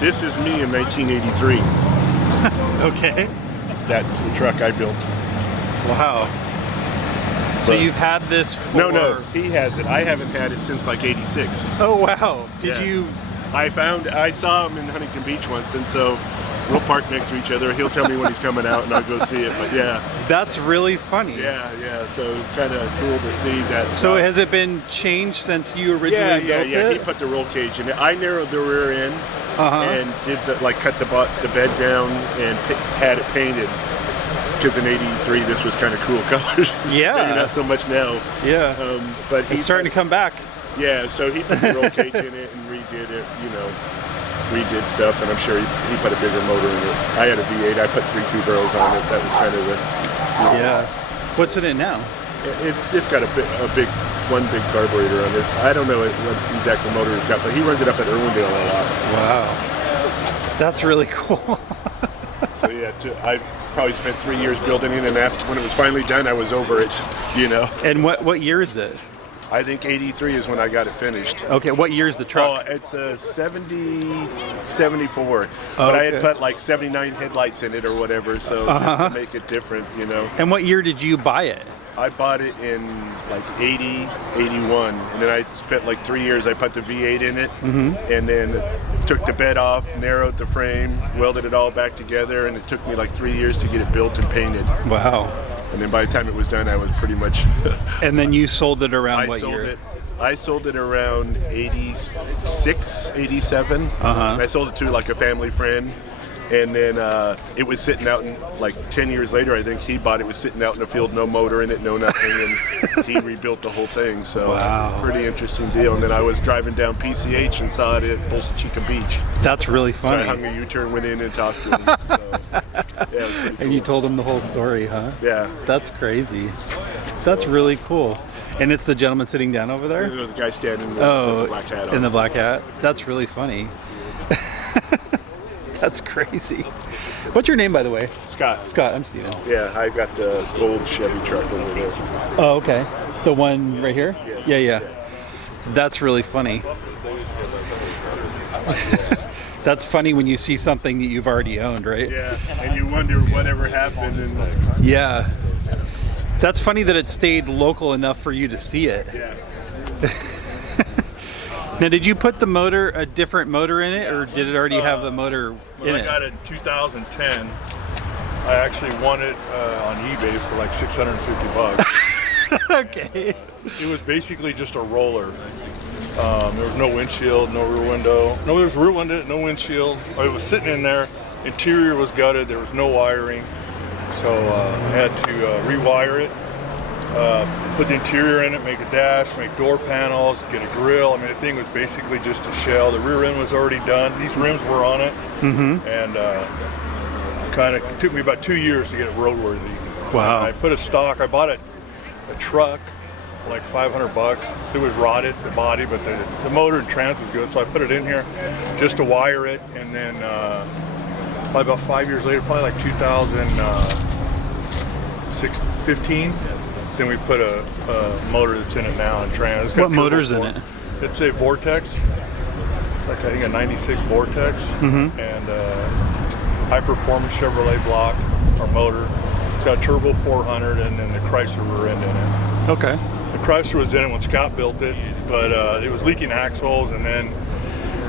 This is me in 1983. Okay. That's the truck I built. Wow. So you've had this for... No, he has it. I haven't had it since like 86. Oh, wow. Did you... I saw him in Huntington Beach once, and so we'll park next to each other. He'll tell me when he's coming out, and I'll go see it. But yeah. That's really funny. Yeah. So kind of cool to see that. So has it been changed since you originally built it? Yeah. He put the roll cage in it. I narrowed the rear end and did cut the bed down and had it painted. Because in '83 this was kind of cool colors. Yeah. Maybe not so much now. Yeah. But it's starting to come back. Yeah. So he put the roll cage in it and redid it. Redid stuff, and I'm sure he put a bigger motor in it. I had a V8. I put 3 2-barrels on it. That was kind of the. Yeah. What's in it now? It's got one big carburetor on this. I don't know what exact motor it's got, but he runs it up at Irwindale a lot. Wow. That's really cool. So yeah, I probably spent 3 years building it, and when it was finally done, I was over it, And what year is it? I think 83 is when I got it finished. Okay, what year is the truck? Oh, it's a 74. But I had put like 79 headlights in it or whatever, so just to make it different, And what year did you buy it? I bought it in like 80, 81, and then I spent like 3 years. I put the V8 in it, and then took the bed off, narrowed the frame, welded it all back together, and it took me like 3 years to get it built and painted. Wow. And then by the time it was done, I was pretty much... And then you sold it around what year? I sold it around 86, 87. And I sold it to like a family friend. And then it was sitting out, and like 10 years later, I think he bought it. Was sitting out in the field, no motor in it, no nothing, and he rebuilt the whole thing. So pretty interesting deal. And then I was driving down PCH and saw it at Bolsa Chica Beach. That's really funny. So I hung a U-turn, went in and talked to him. So, yeah, and you told him the whole story, huh? Yeah. That's crazy. That's really cool. And it's the gentleman sitting down over there? There was a guy standing with the black hat on. In the black hat? That's really funny. That's crazy. What's your name, by the way? Scott. Scott, I'm Steven. Yeah, I've got the gold Chevy truck over there. Oh, okay. The one right here? Yeah. That's really funny. That's funny when you see something that you've already owned, right? Yeah, and you wonder whatever happened. Yeah. That's funny that it stayed local enough for you to see it. Yeah. Now, did you put a different motor in it, or did it already have the motor in it? I got it in 2010. I actually won it on eBay for like $650. Okay. It was basically just a roller. There was no windshield, no rear window. No, there was rear window, no windshield. It was sitting in there. Interior was gutted. There was no wiring. So I had to rewire it. Put the interior in it, make a dash, make door panels, get a grill. I mean, the thing was basically just a shell. The rear end was already done. These rims were on it. And it took me about 2 years to get it roadworthy. Wow. I put I bought a truck for like $500. It was rotted, the body, but the motor and trans was good. So I put it in here just to wire it. And then probably about 5 years later, probably like 2015, then we put a motor that's in it now and trans. What motor's in it? It's a Vortex. It's like I think a '96 Vortex, and it's high performance Chevrolet block or motor. It's got a turbo 400 and then the Chrysler rear end in it. Okay. The Chrysler was in it when Scott built it, but it was leaking axles, and then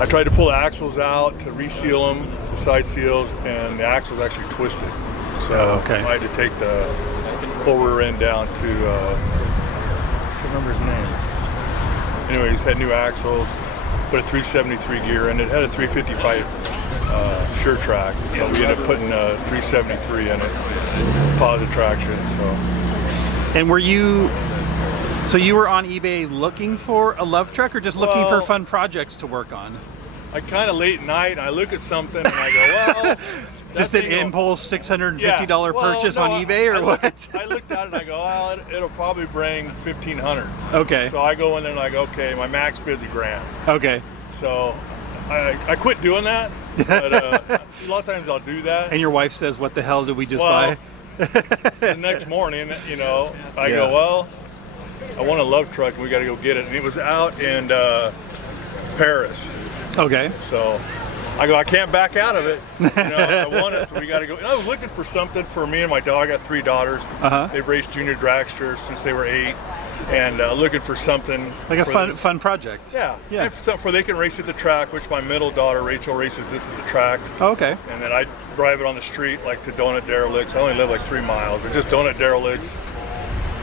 I tried to pull the axles out to reseal them, the side seals, and the axles actually twisted. So I had to take the whole rear end down to, I can't remember his name. Anyways, had new axles, put a 373 gear in it, had a 355 sure track, but we ended up putting a 373 in it, positive traction, so. And so you were on eBay looking for a Luv truck, or just looking for fun projects to work on? I kind of late at night, and I look at something and I go, well, just an impulse $650 purchase on eBay, or what? I looked at it and I go, well, it'll probably bring $1,500. Okay. So I go in there and I go, okay, my max bid's $1,000. Okay. So I quit doing that, but a lot of times I'll do that. And your wife says, what the hell did we just buy? The next morning, I go, well, I want a Luv truck and we got to go get it. And it was out in Paris. Okay. So I go, I can't back out of it. I want it, so we got to go. And I was looking for something for me and my dog. I got 3 daughters. They've raced junior dragsters since they were 8, and looking for something like a fun project. Yeah. Something where they can race at the track, which my middle daughter Rachel races this at the track. Oh, okay. And then I drive it on the street, like to Donut Derelicts. I only live like 3 miles, but just Donut Derelicts.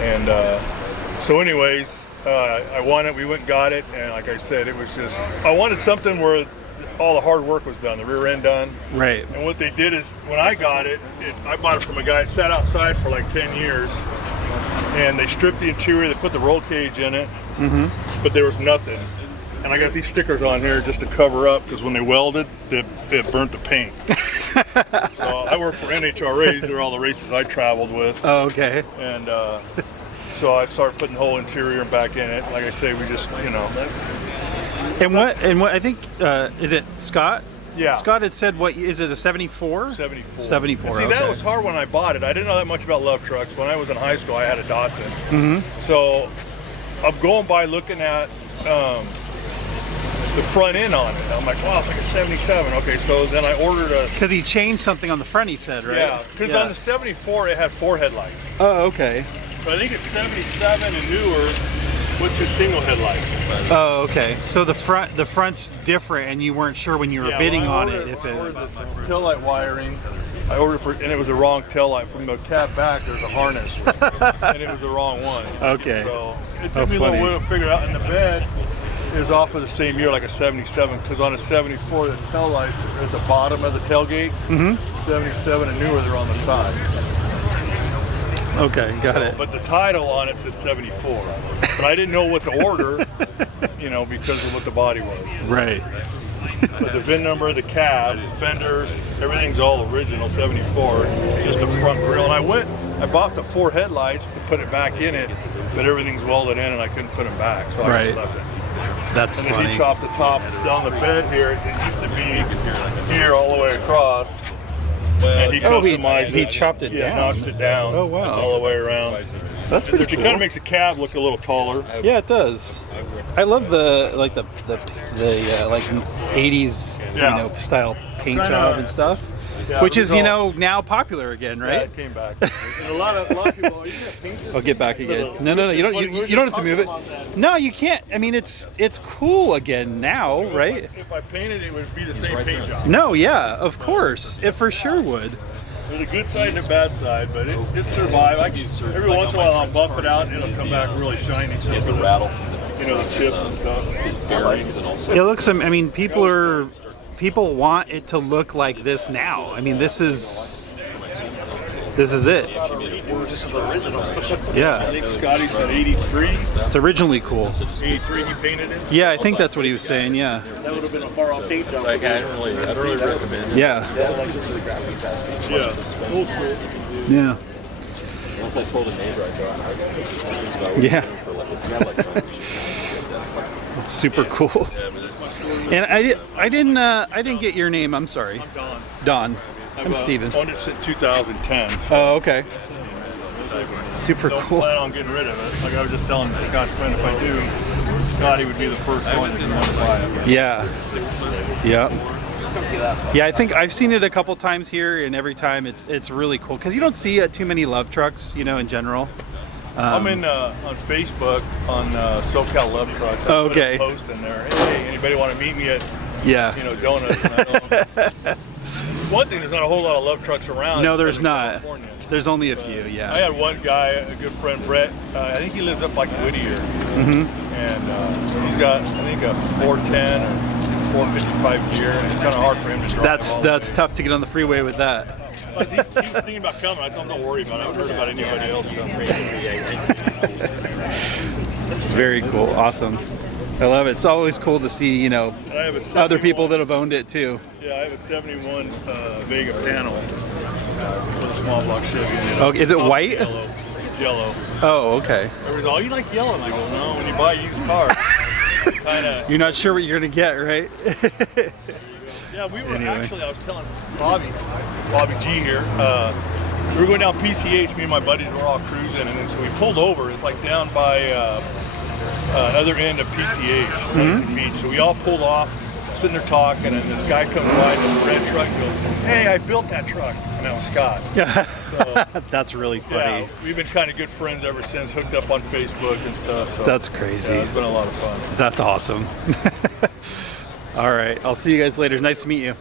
And so, anyways, I won it. We went and got it, and like I said, it was just I wanted something where all the hard work was done, the rear end done. Right. And what they did is, when I got it, I bought it from a guy that sat outside for like 10 years, and they stripped the interior, they put the roll cage in it, but there was nothing. And I got these stickers on here just to cover up, because when they welded, it burnt the paint. So I work for NHRAs, they're all the races I traveled with. Oh, okay. And so I started putting the whole interior back in it. Like I say, we just, And what I think is it Scott? Yeah. Scott had said, what is it, a 74? 74. 74. See, that was hard when I bought it. I didn't know that much about Luv trucks. When I was in high school, I had a Datsun. So I'm going by looking at the front end on it. I'm like, wow, it's like a 77. Okay, so then I ordered a... Because he changed something on the front, he said, right? Yeah, because on the 74, it had 4 headlights. Oh, okay. So I think it's 77 and newer with 2 single headlights. Oh, okay. So the front's different, and you weren't sure when you were bidding on it if it. I ordered the tail light wiring. I ordered and it was the wrong tail light. From the cab back, there's a harness, and it was the wrong one. Okay. So it took me a little while to figure it out. And the bed is off of the same year, like a 77, because on a 74, the tail lights are at the bottom of the tailgate. 77 and newer, they're on the side. Okay, got it. But the title on it said 74. But I didn't know what to order, because of what the body was. Right. But the VIN number, the cab, the fenders, everything's all original, 74. Just the front grille. And I bought the 4 headlights to put it back in it, but everything's welded in and I couldn't put them back, so I just left it. That's and funny. then he chopped the top down the bed here. It used to be here all the way across. And he customized he chopped it down. Notched it down. Oh, wow. All the way around. That's pretty cool. It kind of makes the cab look a little taller. Yeah, it does. I love the like 80s style paint job and stuff, which is now popular again, right? Yeah, it came back. And a lot of people. You can't paint this. I'll get back again. No, you don't have to move it. No, you can't. I mean, it's cool again now, right? If I painted it, it would be the same paint job. No, yeah, of course, it for sure would. There's a good side and a bad side, but it survived. Every once in a while I'll buff it out and it'll come back really shiny. So the rattle from the chips and stuff. His bearings and also. It looks. I mean, people want it to look like this now. I mean, this is it. Yeah. I think Scotty said 83. It's originally cool. 83 he painted it? Yeah, I think that's what he was saying, yeah. That would have been a far off paint job. I don't really recommend it. Yeah. Yeah. Once I told a neighbor Yeah. It's super cool. And I didn't get your name, I'm sorry. I'm Don. I'm Steven. Owned it since 2010. So Oh, okay. Super don't cool. plan on getting rid of it. Like I was just telling Scott's friend, if I do, Scotty would be the first one to want to buy it. Yeah. Yeah. Yeah, I think I've seen it a couple times here, and every time it's really cool because you don't see too many Luv trucks, in general. I'm in on Facebook on SoCal Luv Trucks. I put a post in there. Hey, anybody want to meet me at donuts? And one thing, there's not a whole lot of Luv trucks around. No, there's not. California. There's only a few. Yeah. I had one guy, a good friend, Brett. I think he lives up like Whittier, and he's got I think a 410 or 455 gear. And it's kind of hard for him to drive. That's tough to get on the freeway with that. He was thinking about coming. I told him, don't worry about it. I haven't heard about anybody else coming. Very cool. Awesome. I love it. It's always cool to see, other people that have owned it too. Yeah, I have a 71 Vega panel with a small block Chevy in it. Oh, is it white? Yellow. Oh, okay. Everybody's all, you like yellow? And I go, no, when you buy a used car, you're not sure what you're going to get, right? Yeah, we were actually, I was telling Bobby G here, we were going down PCH, me and my buddies were all cruising, and then so we pulled over. It's like down by other end of PCH, the beach. So we all pulled off, sitting there talking, and this guy comes by in this red truck and goes, "Hey, I built that truck," and that was Scott. So, that's really funny. yeah, we've been kind of good friends ever since, hooked up on Facebook and stuff. So, that's crazy. yeah, it's been a lot of fun. That's awesome. All right, I'll see you guys later. Nice to meet you.